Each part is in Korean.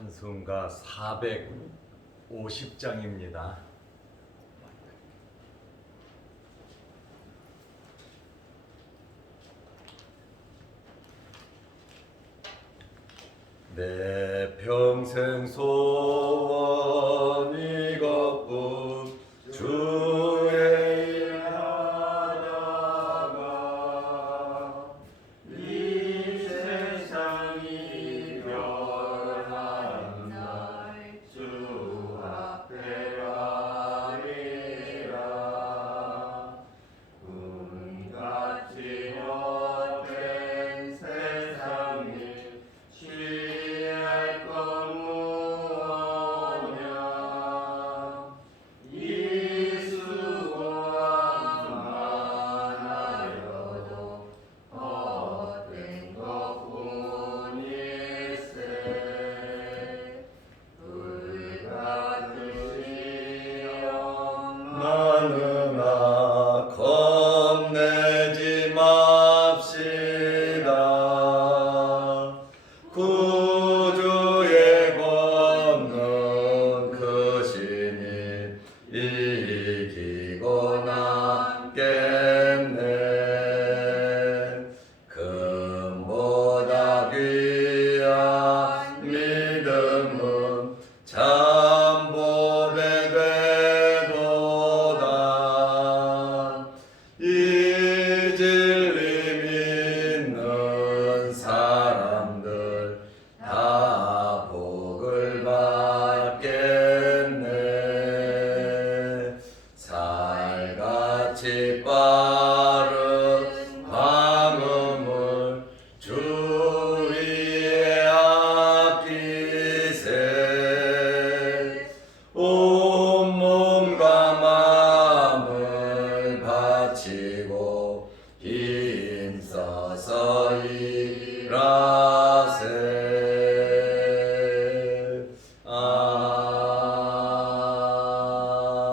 찬송가 450장입니다. 내 평생 소원 이것뿐 주의 일 하다가 이 세상이 변한 날 주 앞에 가리라. 꿈같이 헛된 세상이 취할 것 무엇냐. 이 수고만 하여도 헛된 것뿐일세. 불같으시여 많으나 겁내지 맙시다. 구주의 권능 크시니 이기고 남겠네. 금보다 귀한 믿음은 참보배 되도다. 이 진리 믿는 사람들 다 복을 받겠네. 살같이 빠른 방음을 주 위에 아끼세. 온 몸과 마음을 바치고 힘써서 일하세.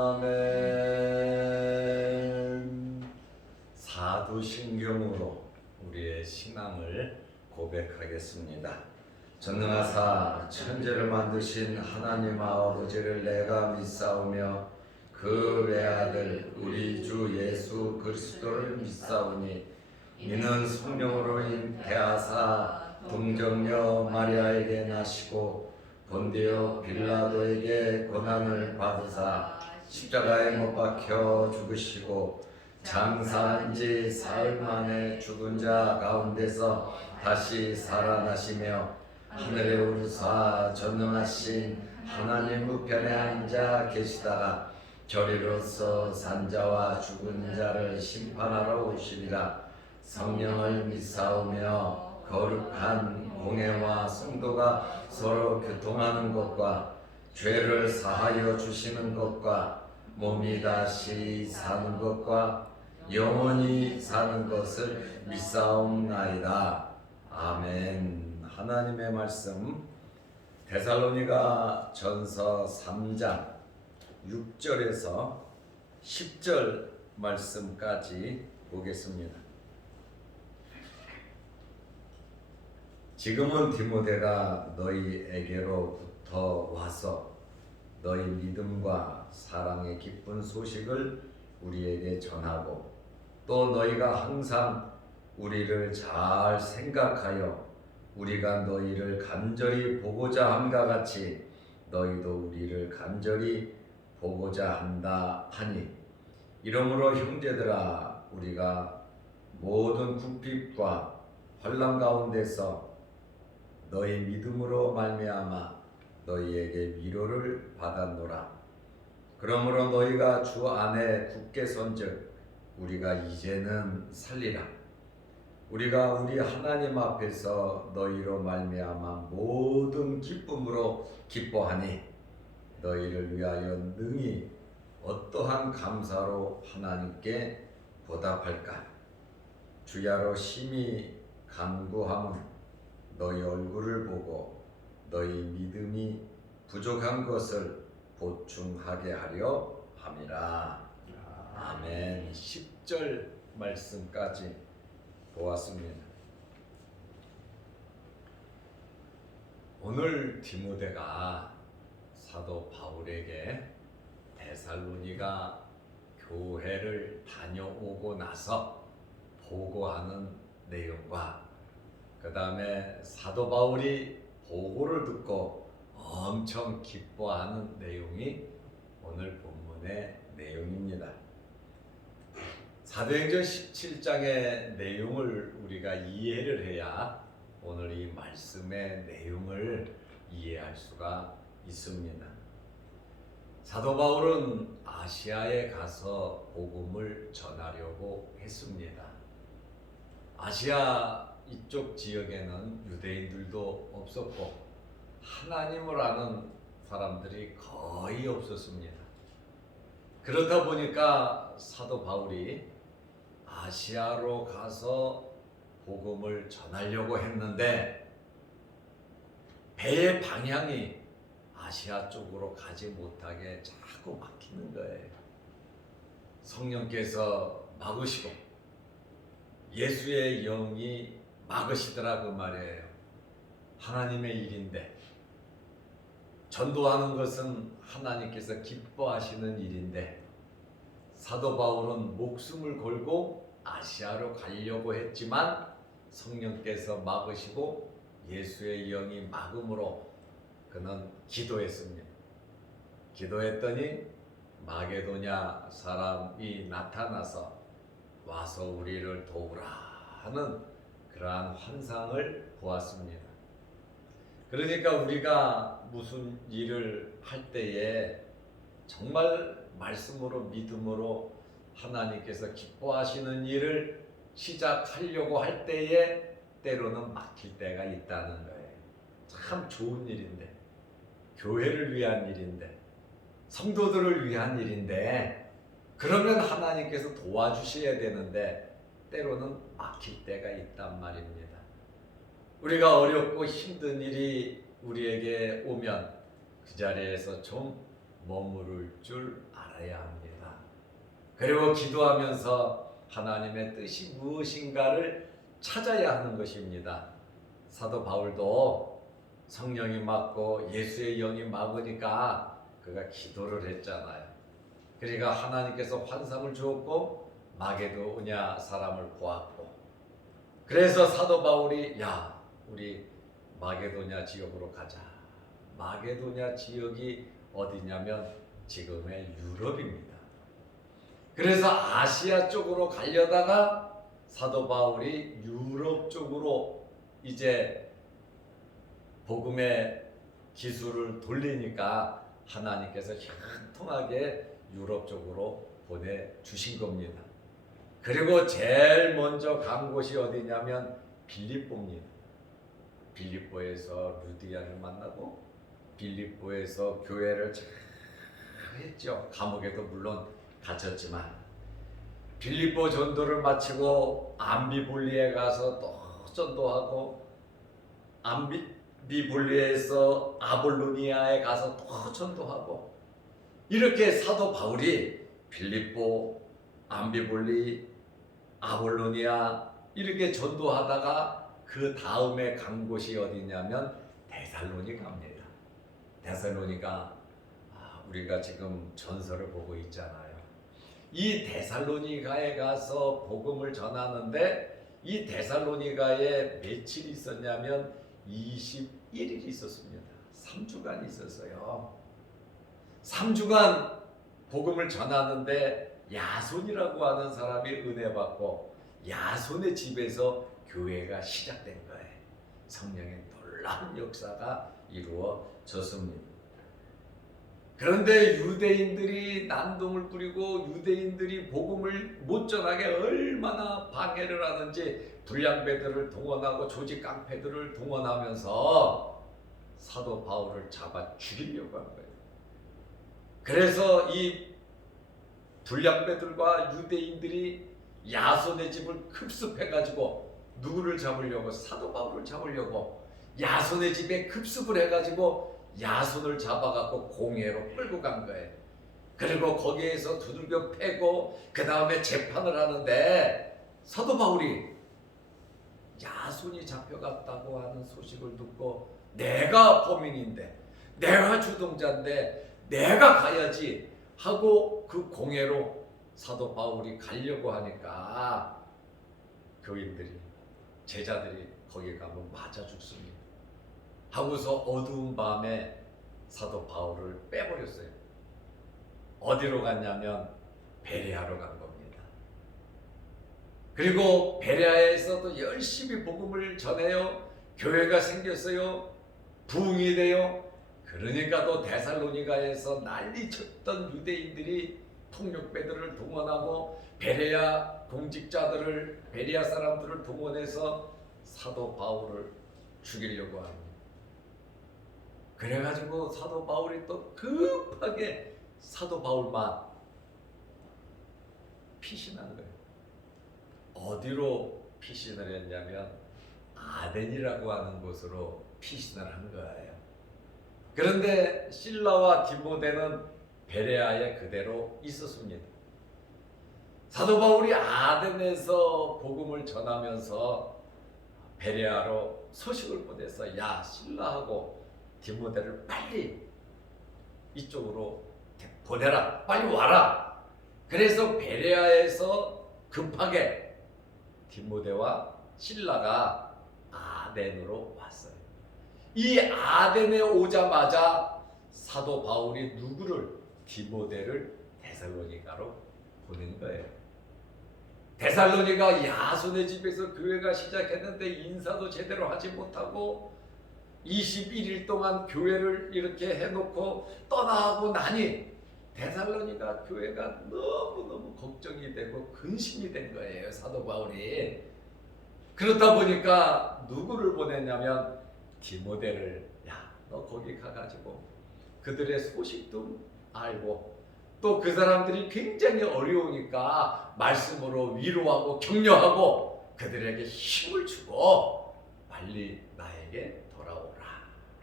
아멘. 사도신경으로 우리의 신앙을 고백하겠습니다. 전능하사 천지를 만드신 하나님 아버지를 내가 믿사오며 그 외아들 우리 주 예수 그리스도를 믿사오니 이는 성령으로 잉태하사 동정녀 마리아에게 나시고 본디오 빌라도에게 고난을 받으사 십자가에 못 박혀 죽으시고 장사한 지 사흘 만에 죽은 자 가운데서 다시 살아나시며 하늘에 오르사 전능하신 하나님 우편에 앉아 계시다가 저리로서 산자와 죽은 자를 심판하러 오시리라. 성령을 믿사오며 거룩한 공회와 성도가 서로 교통하는 것과 죄를 사하여 주시는 것과 몸이 다시 사는 것과 영원히 사는 것을 믿사옵나이다. 아멘. 하나님의 말씀 데살로니가 전서 3장 6절에서 10절 말씀까지 보겠습니다. 지금은 디모데가 너희에게로부터 와서 너희 믿음과 사랑의 기쁜 소식을 우리에게 전하고 또 너희가 항상 우리를 잘 생각하여 우리가 너희를 간절히 보고자 함과 같이 너희도 우리를 간절히 보고자 한다 하니, 이러므로 형제들아 우리가 모든 궁핍과 환난 가운데서 너희 믿음으로 말미암아 너희에게 위로를 받았노라. 그러므로 너희가 주 안에 굳게 선즉 우리가 이제는 살리라. 우리가 우리 하나님 앞에서 너희로 말미암아 모든 기쁨으로 기뻐하니 너희를 위하여 능히 어떠한 감사로 하나님께 보답할까. 주야로 심히 간구함은 너희 얼굴을 보고 너희 믿음이 부족한 것을 보충하게 하려 함이라. 아멘. 10절 말씀까지 보았습니다. 오늘 디모데가 사도 바울에게 데살로니가 교회를 다녀오고 나서 보고하는 내용과 그 다음에 사도 바울이 보고를 듣고 엄청 기뻐하는 내용이 오늘 본문의 내용입니다. 사도행전 17장의 내용을 우리가 이해를 해야 오늘 이 말씀의 내용을 이해할 수가 있습니다. 사도 바울은 아시아에 가서 복음을 전하려고 했습니다. 아시아 이쪽 지역에는 유대인들도 없었고 하나님을 아는 사람들이 거의 없었습니다. 그러다 보니까 사도 바울이 아시아로 가서 복음을 전하려고 했는데 배의 방향이 아시아 쪽으로 가지 못하게 자꾸 막히는 거예요. 성령께서 막으시고 예수의 영이 막으시더라 그 말이에요. 하나님의 일인데, 전도하는 것은 하나님께서 기뻐하시는 일인데 사도 바울은 목숨을 걸고 아시아로 가려고 했지만 성령께서 막으시고 예수의 영이 막음으로 그는 기도했습니다. 기도했더니 마게도냐 사람이 나타나서 와서 우리를 도우라 하는 그러한 환상을 보았습니다. 그러니까 우리가 무슨 일을 할 때에 정말 말씀으로 믿음으로 하나님께서 기뻐하시는 일을 시작하려고 할 때에 때로는 막힐 때가 있다는 거예요. 참 좋은 일인데, 교회를 위한 일인데, 성도들을 위한 일인데, 그러면 하나님께서 도와주셔야 되는데 때로는 막힐 때가 있단 말입니다. 우리가 어렵고 힘든 일이 우리에게 오면 그 자리에서 좀 머무를 줄 알아야 합니다. 그리고 기도하면서 하나님의 뜻이 무엇인가를 찾아야 하는 것입니다. 사도 바울도 성령이 막고 예수의 영이 막으니까 그가 기도를 했잖아요. 그러니까 하나님께서 환상을 주었고 마게도냐 사람을 보았고, 그래서 사도 바울이 우리 마게도냐 지역으로 가자. 마게도냐 지역이 어디냐면 지금의 유럽입니다. 그래서 아시아 쪽으로 가려다가 사도 바울이 유럽 쪽으로 이제 복음의 기술을 돌리니까 하나님께서 형통하게 유럽 쪽으로 보내주신 겁니다. 그리고 제일 먼저 간 곳이 어디냐면 빌립보입니다. 빌립보에서 루디아를 만나고 빌립보에서 교회를 잘 했죠. 감옥에도 물론 갇혔지만 빌립보 전도를 마치고 암비볼리에 가서 또 전도하고 암비볼리에서 아볼로니아에 가서 또 전도하고, 이렇게 사도 바울이 빌립보, 암비볼리, 아볼로니아 이렇게 전도하다가 그 다음에 간 곳이 어디냐면 데살로니가입니다. 데살로니가 우리가 지금 전설을 보고 있잖아요. 이 데살로니가에 가서 복음을 전하는데 이 데살로니가에 며칠 있었냐면 21일 있었습니다. 3주간 있었어요. 3주간 복음을 전하는데 야손이라고 하는 사람이 은혜 받고 야손의 집에서 교회가 시작된 거예요. 성령의 놀라운 역사가 이루어졌습니다. 그런데 유대인들이 난동을 부리고 유대인들이 복음을 못 전하게 얼마나 방해를 하는지 불량배들을 동원하고 조직 깡패들을 동원하면서 사도 바울을 잡아 죽이려고 한 거예요. 그래서 이 불량배들과 유대인들이 야손의 집을 급습해가지고 누구를 잡으려고? 사도 바울을 잡으려고 야손의 집에 급습을 해가지고 야손을 잡아갖고 공회로 끌고 간 거예요. 그리고 거기에서 두들겨 패고 그 다음에 재판을 하는데 사도 바울이 야손이 잡혀갔다고 하는 소식을 듣고 내가 범인인데, 내가 주동자인데 내가 가야지 하고 그 공회로 사도 바울이 가려고 하니까 교인들이, 제자들이 거기 가면 맞아 죽습니다. 하고서 어두운 밤에 사도 바울을 빼버렸어요. 어디로 갔냐면 베레아로 간 겁니다. 그리고 베레아에서도 열심히 복음을 전해요. 교회가 생겼어요. 부흥이 돼요. 그러니까 또 데살로니가에서 난리쳤던 유대인들이 통역배들을 동원하고 베레아 공직자들을, 베레아 사람들을 동원해서 사도 바울을 죽이려고 합니다. 그래가지고 사도 바울이 또 급하게 사도 바울만 피신한 거예요. 어디로 피신을 했냐면 아덴이라고 하는 곳으로 피신을 한 거예요. 그런데 실라와 디모데는 베레아에 그대로 있었습니다. 사도 바울이 아덴에서 복음을 전하면서 베레아로 소식을 보내서 야, 실라하고 디모데를 빨리 이쪽으로 보내라, 빨리 와라. 그래서 베레아에서 급하게 디모데와 실라가 아덴으로 왔어요. 이 아덴에 오자마자 사도 바울이 누구를, 디모데를 데살로니가로 보낸 거예요. 데살로니가 야손의 집에서 교회가 시작했는데 인사도 제대로 하지 못하고 21일 동안 교회를 이렇게 해놓고 떠나고 나니 데살로니가 교회가 너무너무 걱정이 되고 근심이 된 거예요, 사도 바울이. 그렇다 보니까 누구를 보냈냐면 디모데를, 야, 너 거기 가가지고 그들의 소식도 알고 또 그 사람들이 굉장히 어려우니까 말씀으로 위로하고 격려하고 그들에게 힘을 주고 빨리 나에게 돌아오라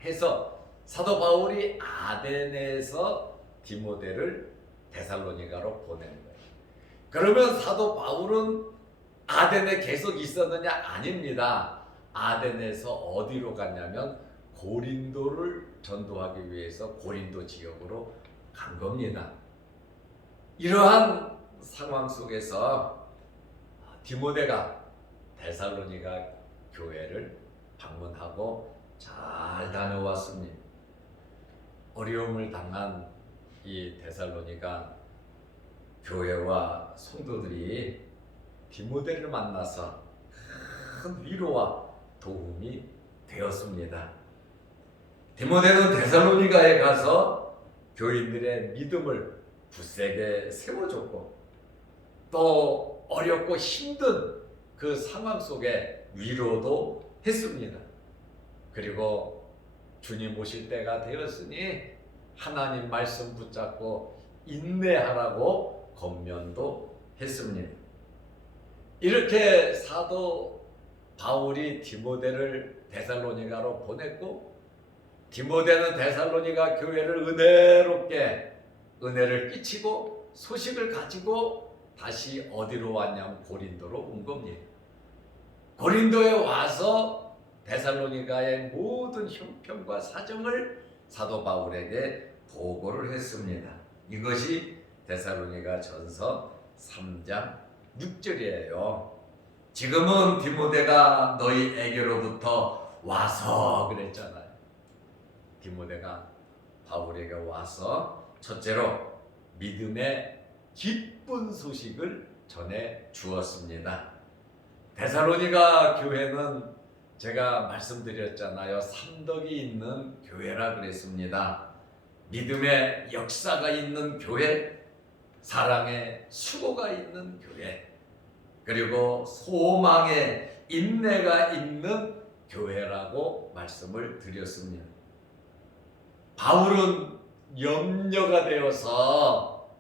해서 사도 바울이 아덴에서 디모데를 데살로니가로 보낸 거예요. 그러면 사도 바울은 아덴에 계속 있었느냐? 아닙니다. 아덴에서 어디로 갔냐면 고린도를 전도하기 위해서 고린도 지역으로 간 겁니다. 이러한 상황 속에서 디모데가 데살로니가 교회를 방문하고 잘 다녀왔습니다. 어려움을 당한 이 데살로니가 교회와 성도들이 디모데를 만나서 큰 위로와 도움이 되었습니다. 디모데는 데살로니가에 가서 교인들의 믿음을 굳세게 세워줬고 또 어렵고 힘든 그 상황 속에 위로도 했습니다. 그리고 주님 오실 때가 되었으니 하나님 말씀 붙잡고 인내하라고 권면도 했습니다. 이렇게 사도 바울이 디모데를 데살로니가로 보냈고 디모데는 데살로니가 교회를 은혜롭게 은혜를 끼치고 소식을 가지고 다시 어디로 왔냐면 고린도로 온 겁니다. 고린도에 와서 데살로니가의 모든 형편과 사정을 사도 바울에게 보고를 했습니다. 이것이 데살로니가 전서 3장 6절이에요. 지금은 디모데가 너희에게로부터 와서 그랬잖아요. 디모데가 바울에게 와서 첫째로 믿음의 기쁜 소식을 전해 주었습니다. 데살로니가 교회는 제가 말씀드렸잖아요. 삼덕이 있는 교회라 그랬습니다. 믿음의 역사가 있는 교회, 사랑의 수고가 있는 교회, 그리고 소망의 인내가 있는 교회라고 말씀을 드렸습니다. 바울은 염려가 되어서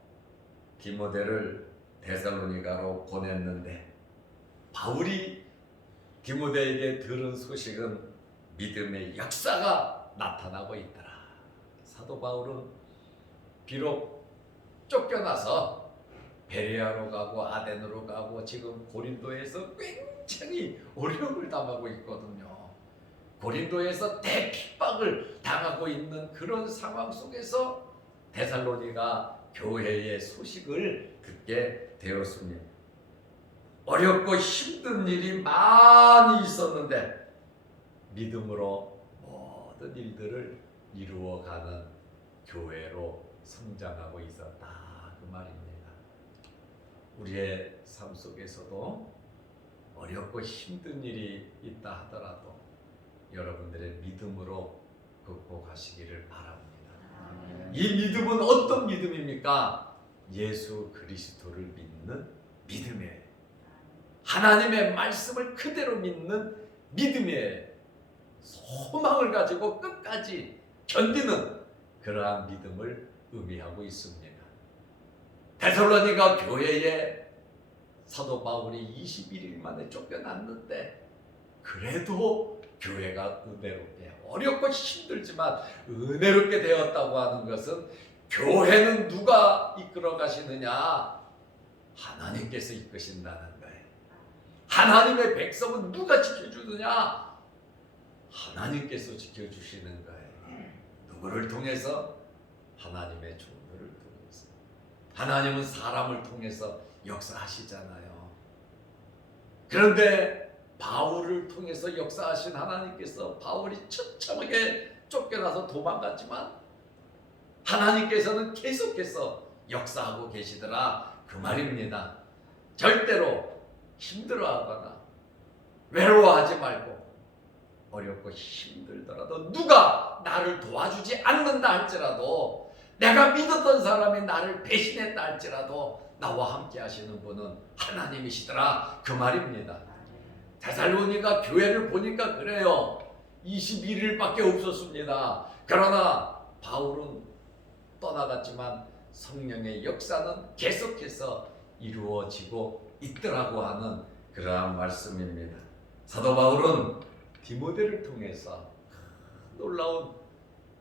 디모데를 데살로니가로 보냈는데 바울이 디모데에게 들은 소식은 믿음의 역사가 나타나고 있더라. 사도 바울은 비록 쫓겨나서 베레아로 가고 아덴으로 가고 지금 고린도에서 굉장히 어려움을 당하고 있거든요. 고린도에서 대핍박을 당하고 있는 그런 상황 속에서 데살로니가 교회의 소식을 듣게 되었습니다. 어렵고 힘든 일이 많이 있었는데 믿음으로 모든 일들을 이루어가는 교회로 성장하고 있었다, 그 말입니다. 우리의 삶 속에서도 어렵고 힘든 일이 있다 하더라도 여러분들의 믿음으로 극복하시기를 바랍니다. 이 믿음은 어떤 믿음입니까? 예수 그리스도를 믿는 믿음이에요. 하나님의 말씀을 그대로 믿는 믿음이에요. 소망을 가지고 끝까지 견디는 그러한 믿음을 의미하고 있습니다. 데살로니가 교회에 사도 바울이 21일 만에 쫓겨났는데 그래도 교회가 은혜롭게, 어렵고 힘들지만 은혜롭게 되었다고 하는 것은 교회는 누가 이끌어 가시느냐? 하나님께서 이끄신다는 거예요. 하나님의 백성은 누가 지켜주느냐? 하나님께서 지켜주시는 거예요. 누구를 통해서? 하나님의 종들을 통해서. 하나님은 사람을 통해서 역사하시잖아요. 그런데 바울을 통해서 역사하신 하나님께서 바울이 처참하게 쫓겨나서 도망갔지만 하나님께서는 계속해서 역사하고 계시더라, 그 말입니다. 절대로 힘들어하거나 외로워하지 말고 어렵고 힘들더라도 누가 나를 도와주지 않는다 할지라도, 내가 믿었던 사람이 나를 배신했다 할지라도 나와 함께 하시는 분은 하나님이시더라, 그 말입니다. 데살로니가 교회를 보니까 그래요. 21일밖에 없었습니다. 그러나 바울은 떠나갔지만 성령의 역사는 계속해서 이루어지고 있더라고 하는 그러한 말씀입니다. 사도 바울은 디모데를 통해서 놀라운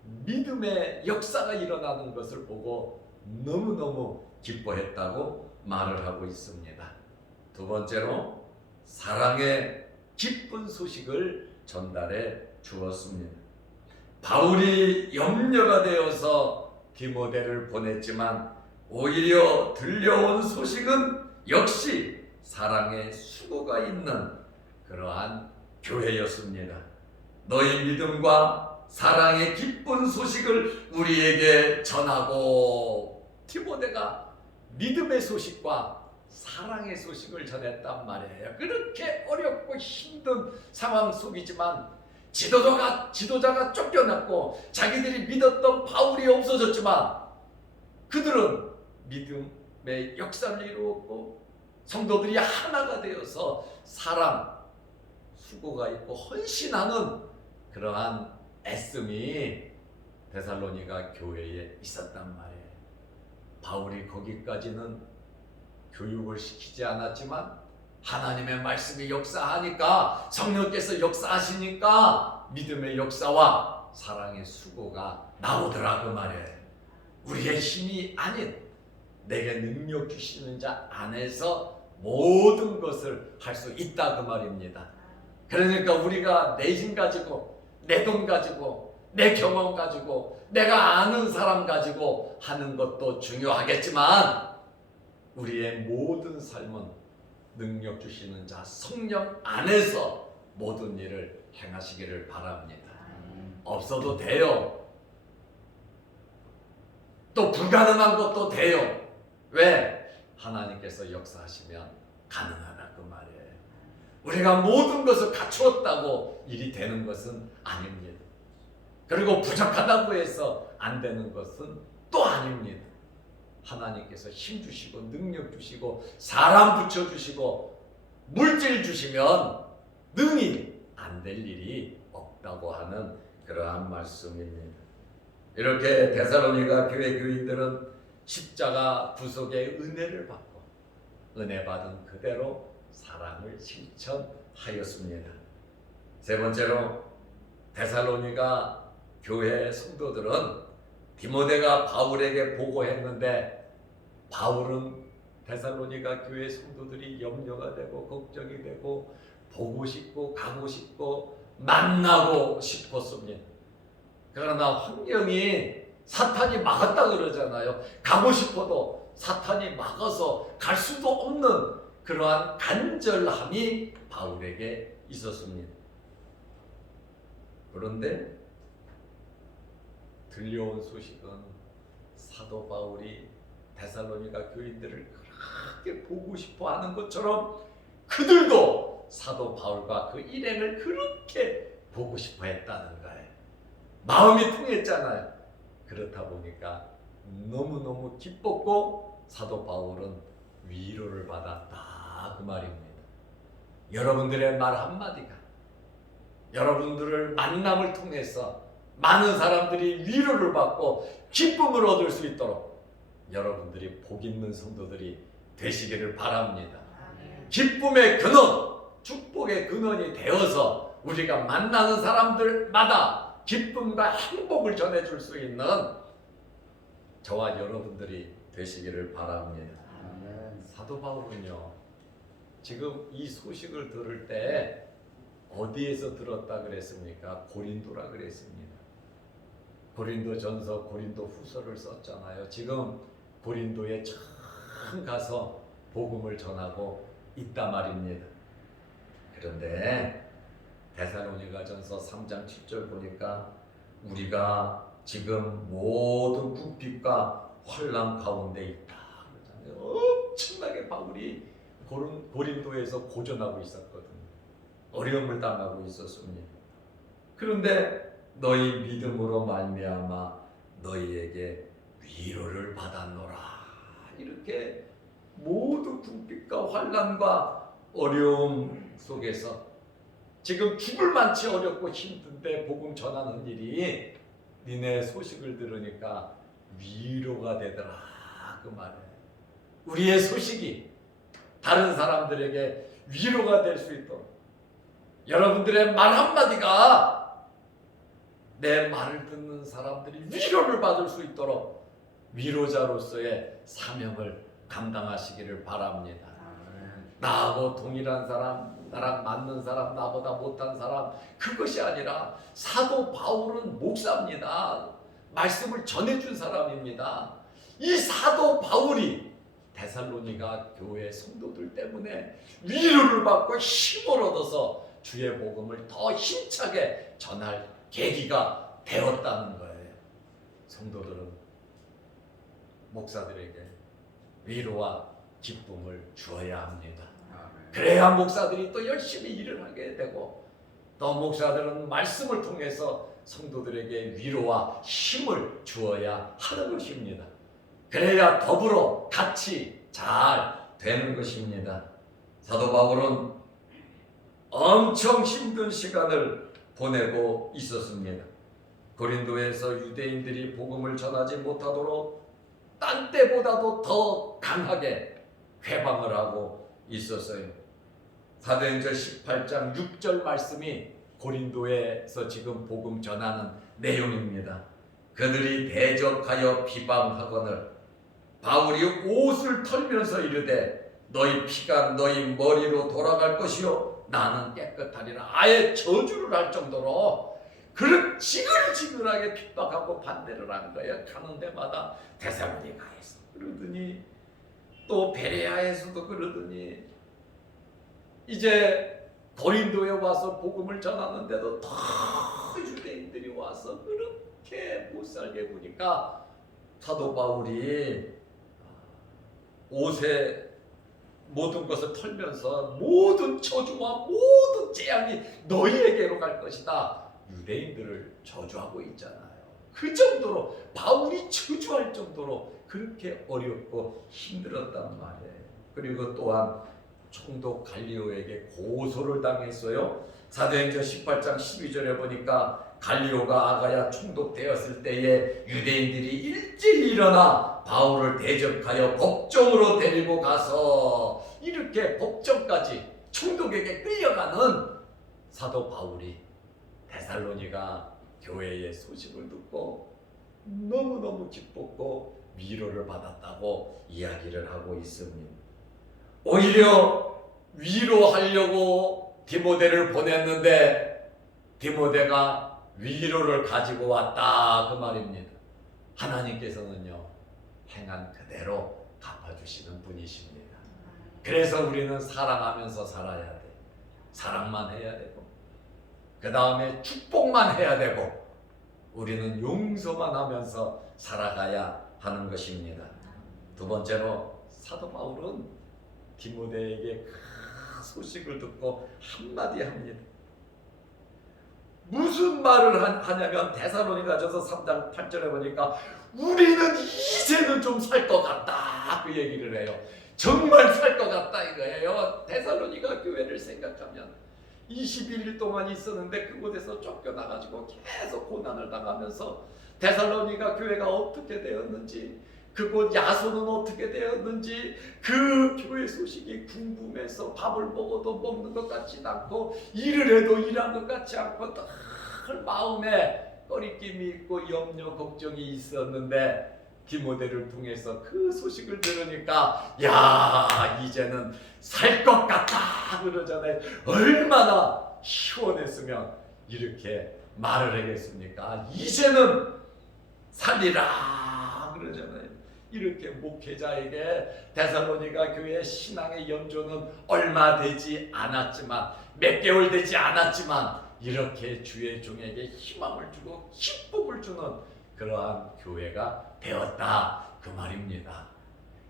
믿음의 역사가 일어나는 것을 보고 너무너무 기뻐했다고 말을 하고 있습니다. 두 번째로 사랑의 기쁜 소식을 전달해 주었습니다. 바울이 염려가 되어서 디모데를 보냈지만 오히려 들려온 소식은 역시 사랑의 수고가 있는 그러한 교회였습니다. 너희 믿음과 사랑의 기쁜 소식을 우리에게 전하고, 디모데가 믿음의 소식과 사랑의 소식을 전했단 말이에요. 그렇게 어렵고 힘든 상황 속이지만 지도자가 쫓겨났고 자기들이 믿었던 바울이 없어졌지만 그들은 믿음의 역사를 이루었고 성도들이 하나가 되어서 사랑, 수고가 있고 헌신하는 그러한 애씀이 데살로니가 교회에 있었단 말이에요. 바울이 거기까지는 교육을 시키지 않았지만 하나님의 말씀이 역사하니까, 성령께서 역사하시니까 믿음의 역사와 사랑의 수고가 나오더라, 그 말이에요. 우리의 힘이 아닌 내게 능력 주시는 자 안에서 모든 것을 할 수 있다, 그 말입니다. 그러니까 우리가 내 힘 가지고, 내 돈 가지고, 내 경험 가지고, 내가 아는 사람 가지고 하는 것도 중요하겠지만 우리의 모든 삶은 능력 주시는 자 성령 안에서 모든 일을 행하시기를 바랍니다. 없어도 돼요. 또 불가능한 것도 돼요. 왜? 하나님께서 역사하시면 가능하다, 그 말이에요. 우리가 모든 것을 갖추었다고 일이 되는 것은 아닙니다. 그리고 부족하다고 해서 안 되는 것은 또 아닙니다. 하나님께서 힘 주시고 능력 주시고 사람 붙여주시고 물질 주시면 능히 안 될 일이 없다고 하는 그러한 말씀입니다. 이렇게 데살로니가 교회 교인들은 십자가 구속의 은혜를 받고 은혜 받은 그대로 사랑을 실천하였습니다. 세 번째로 데살로니가 교회 성도들은 디모데가 바울에게 보고했는데 바울은 데살로니가 교회 성도들이 염려가 되고 걱정이 되고 보고 싶고 가고 싶고 만나고 싶었습니다. 그러나 환경이 사탄이 막았다 그러잖아요. 가고 싶어도 사탄이 막아서 갈 수도 없는 그러한 간절함이 바울에게 있었습니다. 그런데 들려온 소식은 사도 바울이 데살로니가 교인들을 그렇게 보고 싶어 하는 것처럼 그들도 사도 바울과 그 일행을 그렇게 보고 싶어 했다는 거예요. 마음이 통했잖아요. 그렇다 보니까 너무너무 기뻤고 사도 바울은 위로를 받았다 그 말입니다. 여러분들의 말 한마디가 여러분들을 만남을 통해서 많은 사람들이 위로를 받고 기쁨을 얻을 수 있도록 여러분들이 복 있는 성도들이 되시기를 바랍니다. 기쁨의 근원, 축복의 근원이 되어서 우리가 만나는 사람들마다 기쁨과 행복을 전해줄 수 있는 저와 여러분들이 되시기를 바랍니다. 사도 바울은요, 지금 이 소식을 들을 때 어디에서 들었다 그랬습니까? 고린도라 그랬습니다. 고린도전서, 고린도후서를 썼잖아요. 지금 고린도에 처음 가서 복음을 전하고 있단 말입니다. 그런데 데살로니가전서 3장 7절 보니까 우리가 지금 모든 궁핍과 환난 가운데 있다 그러잖아요. 엄청나게 바울이 고린도에서 고전하고 있었거든요. 어려움을 당하고 있었습니다. 그런데 너희 믿음으로 말미암아 너희에게 위로를 받았노라. 이렇게 모든 궁핍과 환난과 어려움 속에서 지금 죽을 만치 어렵고 힘든데 복음 전하는 일이 니네 소식을 들으니까 위로가 되더라 그 말이에요. 우리의 소식이 다른 사람들에게 위로가 될 수 있도록 여러분들의 말 한마디가 내 말을 듣는 사람들이 위로를 받을 수 있도록 위로자로서의 사명을 감당하시기를 바랍니다. 나하고 동일한 사람, 나랑 맞는 사람, 나보다 못한 사람, 그것이 아니라 사도 바울은 목사입니다. 말씀을 전해준 사람입니다. 이 사도 바울이 데살로니가 교회 성도들 때문에 위로를 받고 힘을 얻어서 주의 복음을 더 힘차게 전할 계기가 되었다는 거예요. 성도들은 목사들에게 위로와 기쁨을 주어야 합니다. 그래야 목사들이 또 열심히 일을 하게 되고 또 목사들은 말씀을 통해서 성도들에게 위로와 힘을 주어야 하는 것입니다. 그래야 더불어 같이 잘 되는 것입니다. 사도 바울은 엄청 힘든 시간을 보내고 있었습니다. 고린도에서 유대인들이 복음을 전하지 못하도록 딴 때보다도 더 강하게 회방을 하고 있었어요. 사도행전 18장 6절 말씀이 고린도에서 지금 복음 전하는 내용입니다. 그들이 대적하여 비방하거늘 바울이 옷을 털면서 이르되 너희 피가 너희 머리로 돌아갈 것이요 나는 깨끗하리라. 아예 저주를 할 정도로 그런 지글지글하게 핍박하고 반대를 한 거예요. 가는 데마다 데살로니가에서 그러더니 또 베레아에서도 그러더니 이제 고린도에 와서 복음을 전하는데도 더 유대인들이 와서 그렇게 못살게 구니까 사도 바울이 옷에 모든 것을 털면서 모든 저주와 모든 재앙이 너희에게로 갈 것이다. 유대인들을 저주하고 있잖아요. 그 정도로 바울이 저주할 정도로 그렇게 어렵고 힘들었단 말이에요. 그리고 또한 총독 갈리오에게 고소를 당했어요. 사도행전 18장 12절에 보니까 갈리오가 아가야 총독 되었을 때에 유대인들이 일찍 일어나 바울을 대적하여 법정으로 데리고 가서 이렇게 법정까지 총독에게 끌려가는 사도 바울이 데살로니가 교회의 소식을 듣고 너무너무 기뻤고 위로를 받았다고 이야기를 하고 있습니다. 오히려 위로하려고 디모데를 보냈는데 디모데가 위로를 가지고 왔다 그 말입니다. 하나님께서는요 행한 그대로 갚아주시는 분이십니다. 그래서 우리는 사랑하면서 살아야 돼. 사랑만 해야 되고 그 다음에 축복만 해야 되고 우리는 용서만 하면서 살아가야 하는 것입니다. 두 번째로 사도 바울은 디모데에게 그 소식을 듣고 한마디 합니다. 무슨 말을 하냐면 데살로니가전서 3장 8절에 보니까 우리는 이제는 좀 살 것 같다 그 얘기를 해요. 정말 살 것 같다 이거예요. 데살로니가 교회를 생각하면 21일 동안 있었는데 그곳에서 쫓겨나가지고 계속 고난을 당하면서 데살로니가 교회가 어떻게 되었는지 그곳 야손은 어떻게 되었는지 그 교회 소식이 궁금해서 밥을 먹어도 먹는 것 같지 않고 일을 해도 일한 것 같지 않고 늘 마음에 꺼리낌이 있고 염려 걱정이 있었는데 디모데를 통해서 그 소식을 들으니까 야 이제는 살 것 같다 그러잖아요. 얼마나 시원했으면 이렇게 말을 하겠습니까? 이제는 살리라 그러잖아요. 이렇게 목회자에게 데살로니가 교회 신앙의 연조는 얼마 되지 않았지만 몇 개월 되지 않았지만 이렇게 주의 종에게 희망을 주고 기쁨을 주는 그러한 교회가 되었다 그 말입니다.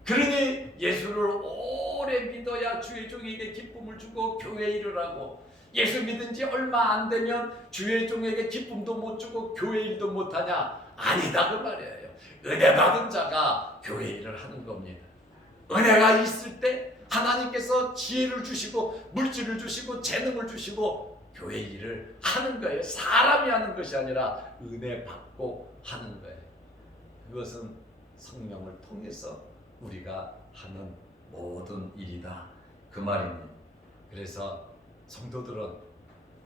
그러니 예수를 오래 믿어야 주의 종에게 기쁨을 주고 교회 일을 하고 예수 믿은 지 얼마 안 되면 주의 종에게 기쁨도 못 주고 교회 일도 못하냐? 아니다 그 말이에요. 은혜 받은 자가 교회 일을 하는 겁니다. 은혜가 있을 때 하나님께서 지혜를 주시고 물질을 주시고 재능을 주시고 교회 일을 하는 거예요. 사람이 하는 것이 아니라 은혜 받고 하는 거예요. 그것은 성령을 통해서 우리가 하는 모든 일이다 그 말입니다. 그래서 성도들은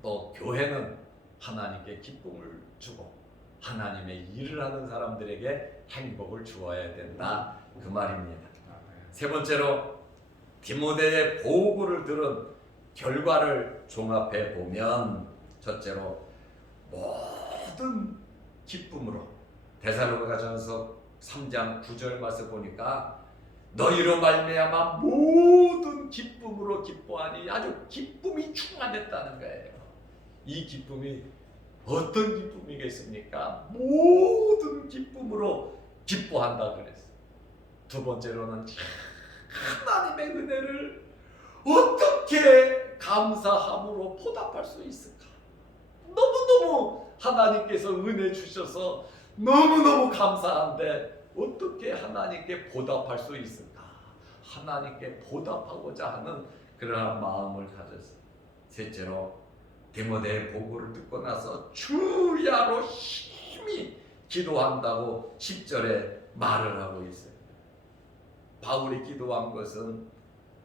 또 교회는 하나님께 기쁨을 주고 하나님의 일을 하는 사람들에게 행복을 주어야 된다 그 말입니다. 세 번째로 디모데의 보고를 들은 결과를 종합해 보면 첫째로 모든 기쁨으로 데살로니가전서 3장 9절 말씀 보니까 너희로 말미암아 모든 기쁨으로 기뻐하니 아주 기쁨이 충만했다는 거예요. 이 기쁨이 어떤 기쁨이겠습니까? 모든 기쁨으로 기뻐한다 그랬어요. 두 번째로는 하나님의 은혜를 어떻게 감사함으로 보답할 수 있을까? 너무너무 하나님께서 은혜 주셔서 너무너무 감사한데 어떻게 하나님께 보답할 수 있을까? 하나님께 보답하고자 하는 그러한 마음을 가졌어요. 셋째로 디모데의 보고를 듣고 나서 주야로 힘이 기도한다고 10절에 말을 하고 있어요. 바울이 기도한 것은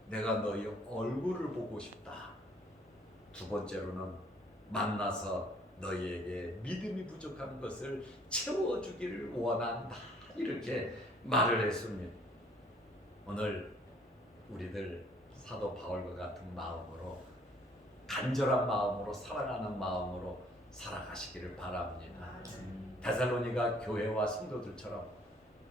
내가 너희 얼굴을 보고 싶다. 두 번째로는 만나서 너희에게 믿음이 부족한 것을 채워주기를 원한다. 이렇게 말을 했습니다. 오늘 우리들 사도 바울과 같은 마음으로 간절한 마음으로 사랑하는 마음으로 살아가시기를 바랍니다. 데살로니가 교회와 성도들처럼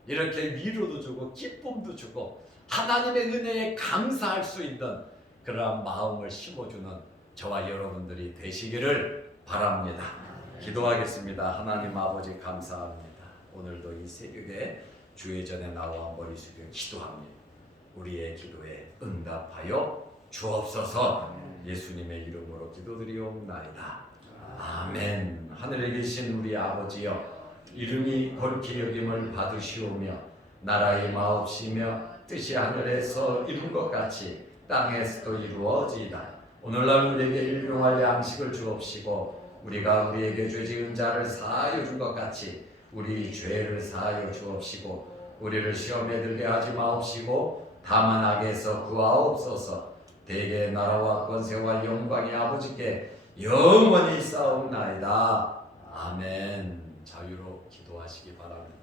이렇게 위로도 주고 기쁨도 주고 하나님의 은혜에 감사할 수 있는 그러한 마음을 심어주는 저와 여러분들이 되시기를 바랍니다. 기도하겠습니다. 하나님 아버지 감사합니다. 오늘도 이 새벽에 주의 전에 나와 머리 숙여 기도합니다. 우리의 기도에 응답하여 주옵소서. 예수님의 이름으로 기도드리옵나이다. 아멘. 하늘에 계신 우리 아버지여, 이름이 거룩히 여김을 받으시오며 나라의 마옵시며 뜻이 하늘에서 이룬 것 같이 땅에서도 이루어지이다. 오늘날 우리에게 일용할 양식을 주옵시고 우리가 우리에게 죄 지은 자를 사하여 준 것 같이 우리 죄를 사하여 주옵시고 우리를 시험에 들게 하지 마옵시고 다만 악에서 구하옵소서. 대개 나라와 권세와 영광이 아버지께 영원히 있사옵나이다. 아멘. 자유로 기도하시기 바랍니다.